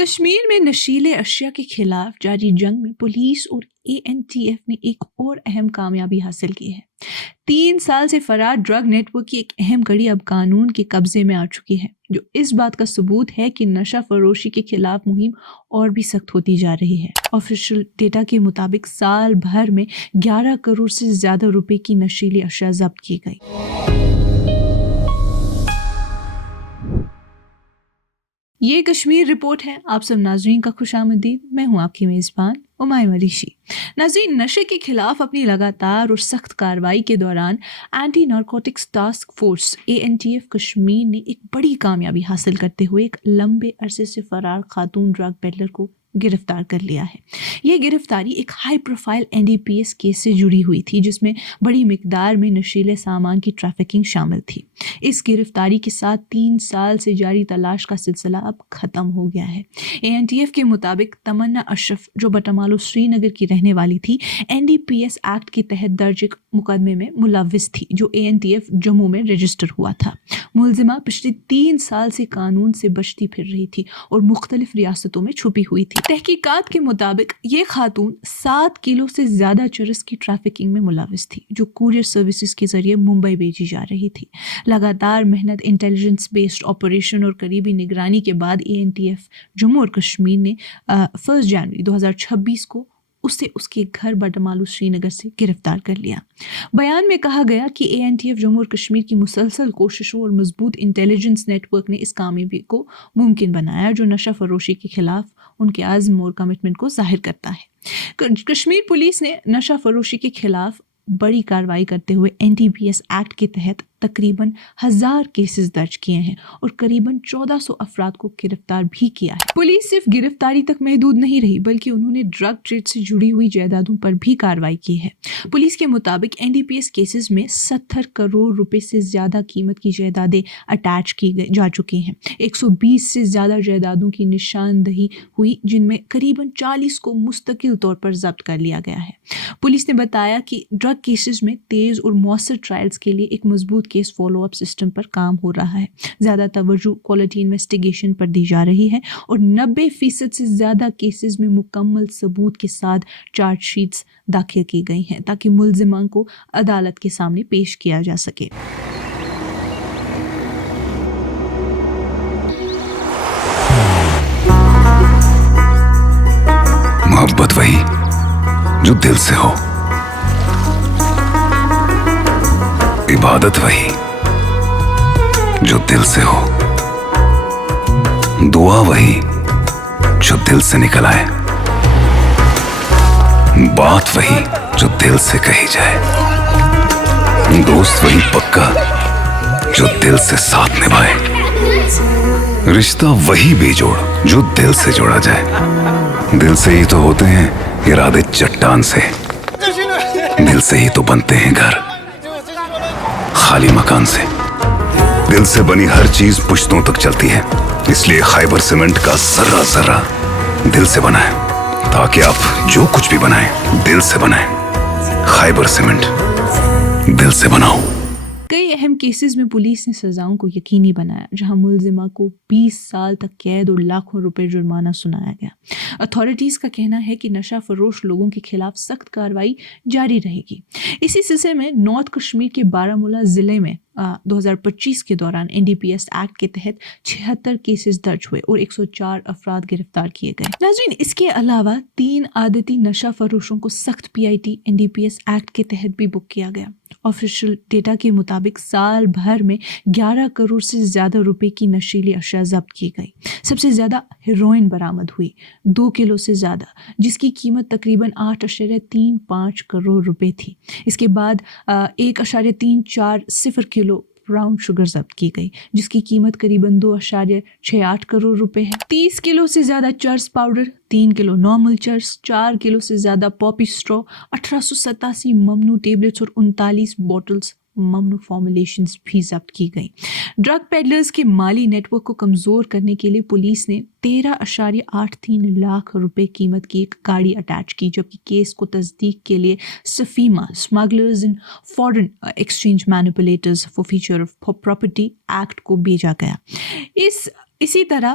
کشمیر میں نشیلے اشیاء کے خلاف جاری جنگ میں پولیس اور ANTF نے ایک اور اہم کامیابی حاصل کی ہے۔ 3 سال سے فرار ڈرگ نیٹ ورک کی ایک اہم کڑی اب قانون کے قبضے میں آ چکی ہے، جو اس بات کا ثبوت ہے کہ نشہ فروشی کے خلاف مہم اور بھی سخت ہوتی جا رہی ہے۔ آفیشیل ڈیٹا کے مطابق سال بھر میں 11 کروڑ سے زیادہ روپے کی نشیلی اشیاء ضبط کی گئی۔ یہ کشمیر رپورٹ ہے۔ آپ سب ناظرین کا خوش آمدید۔ میں ہوں آپ کی میزبان امائمہ ریشی۔ ناظرین، نشے کے خلاف اپنی لگاتار اور سخت کارروائی کے دوران anti narcotics task force ANTF Kashmir نے ایک بڑی کامیابی حاصل کرتے ہوئے ایک لمبے عرصے سے فرار خاتون ڈرگ پیڈلر کو گرفتار کر لیا ہے۔ یہ گرفتاری ایک ہائی پروفائل NDPS کیس سے جڑی ہوئی تھی، جس میں بڑی مقدار میں نشیلے سامان کی ٹریفکنگ شامل تھی۔ اس گرفتاری کے ساتھ 3 سال سے جاری تلاش کا سلسلہ اب ختم ہو گیا ہے۔ ANTF کے مطابق تمنا اشرف، جو بٹمالو سری نگر کی رہنے والی تھی، NDPS ایکٹ کے تحت درج ایک مقدمے میں ملوث تھی، جو ANTF جموں میں رجسٹر ہوا تھا۔ ملزمہ پچھلے 3 سال سے قانون سے بچتی پھر رہی تھی اور مختلف ریاستوں میں چھپی ہوئی تھی۔ تحقیقات کے مطابق یہ خاتون 7 کلو سے زیادہ چرس کی ٹریفکنگ میں ملوث تھی، جو کوریئر سروسز کے ذریعے ممبئی بھیجی جا رہی تھی۔ لگاتار محنت، انٹیلیجنس بیسڈ آپریشن اور قریبی نگرانی کے بعد ANTF جموں اور کشمیر نے 1 جنوری 2026 کو اسے اس کے گھر بٹمالو سری نگر سے گرفتار کر لیا۔ بیان میں کہا گیا کہ ANTF جموں اور کشمیر کی مسلسل کوششوں اور مضبوط انٹیلیجنس نیٹ ورک نے اس کامیابی کو ممکن بنایا، جو نشہ فروشی کے خلاف ان کے عزم اور کمٹمنٹ کو ظاہر کرتا ہے۔ کشمیر پولیس نے نشہ فروشی کے خلاف بڑی کارروائی کرتے ہوئے NDPS ایکٹ کے تحت تقریباً 1000 کیسز درج کیے ہیں اور قریباً 1400 افراد کو گرفتار بھی کیا ہے۔ پولیس صرف گرفتاری تک محدود نہیں رہی، بلکہ انہوں نے ڈرگ ٹریڈ سے جڑی ہوئی جائیدادوں پر بھی کارروائی کی ہے۔ پولیس کے مطابق NDPS کیسز میں 70 کروڑ روپے سے زیادہ قیمت کی جائیدادیں اٹیچ کی جا چکی ہیں۔ 120 سے زیادہ جائیدادوں کی نشاندہی ہوئی، جن میں قریباً 40 کو مستقل طور پر ضبط کر لیا گیا ہے۔ پولیس نے بتایا کہ ڈرگ کیسز میں تیز اور مؤثر ٹرائلز کے لیے ایک مضبوط کیس فالو اپ سسٹم پر کام ہو رہا ہے۔ زیادہ توجہ کوالٹی انویسٹیگیشن پر دی جا رہی ہے اور 90% سے زیادہ کیسز میں مکمل ثبوت کے ساتھ چارج شیٹس داخل کی گئی ہیں، تاکہ ملزمان کو عدالت کے سامنے پیش کیا جا سکے۔ محبت وہی جو دل سے ہو، عبادت وہی جو دل سے ہو، دعا وہی جو دل سے نکل آئے، بات وہی جو دل سے کہی جائے، دوست وہی پکا جو دل سے ساتھ نبھائے، رشتہ وہی بے جوڑ جو دل سے جوڑا جائے۔ دل سے ہی تو ہوتے ہیں ارادے چٹان سے، دل سے ہی تو بنتے ہیں گھر خالی مکان سے۔ دل سے بنی ہر چیز پشتوں تک چلتی ہے، اس لیے خیبر سیمنٹ کا ذرہ ذرہ دل سے بنا ہے، تاکہ آپ جو کچھ بھی بنائیں دل سے بنائیں۔ خیبر سیمنٹ، دل سے بناؤ۔ کئی اہم کیسز میں پولیس نے سزاؤں کو یقینی بنایا، جہاں ملزمہ کو 20 سال تک قید اور لاکھوں روپے جرمانہ سنایا گیا۔ اتھارٹیز کا کہنا ہے کہ نشہ فروش لوگوں کے خلاف سخت کارروائی جاری رہے گی۔ اسی سلسلے میں نارتھ کشمیر کے بارہمولہ ضلع میں 2025 کے دوران NDPS ایکٹ کے تحت 76 کیسز درج ہوئے اور 104 افراد گرفتار کیے گئے۔ ناظرین، اس کے علاوہ 3 عادتی نشہ فروشوں کو سخت PIT NDPS ایکٹ کے تحت بھی بک کیا گیا۔ آفیشیل ڈیٹا کے مطابق سال بھر میں 11 کروڑ سے زیادہ روپے کی نشیلی اشیاء ضبط کی گئی۔ سب سے زیادہ ہیروئن برآمد ہوئی، 2 کلو سے زیادہ، جس کی قیمت تقریباً 8.35 کروڑ روپے تھی۔ اس کے بعد 1.340 کلو براؤن شوگر ضبط کی گئی، جس کی قیمت قریباً 2.68 کروڑ روپے ہے۔ 30 کلو سے زیادہ چرس پاؤڈر، 3 کلو نارمل چرس، 4 کلو سے زیادہ پاپی سٹرو، 1887 ممنوع ٹیبلٹس اور 39 بوٹلز ممنوع فارمولیشنز بھی ضبط کی گئیں۔ ڈرگ پیڈلرز کے مالی نیٹ ورک کو کمزور کرنے کے لیے پولیس نے 13.83 لاکھ روپے قیمت کی ایک گاڑی اٹیچ کی، جبکہ کیس کو تصدیق کے لیے SAFEMA smugglers and foreign exchange manipulators for forfeiture of property act کو بھیجا گیا۔ اسی طرح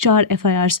4 FIRs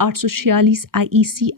846 IEC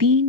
3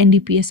NDPS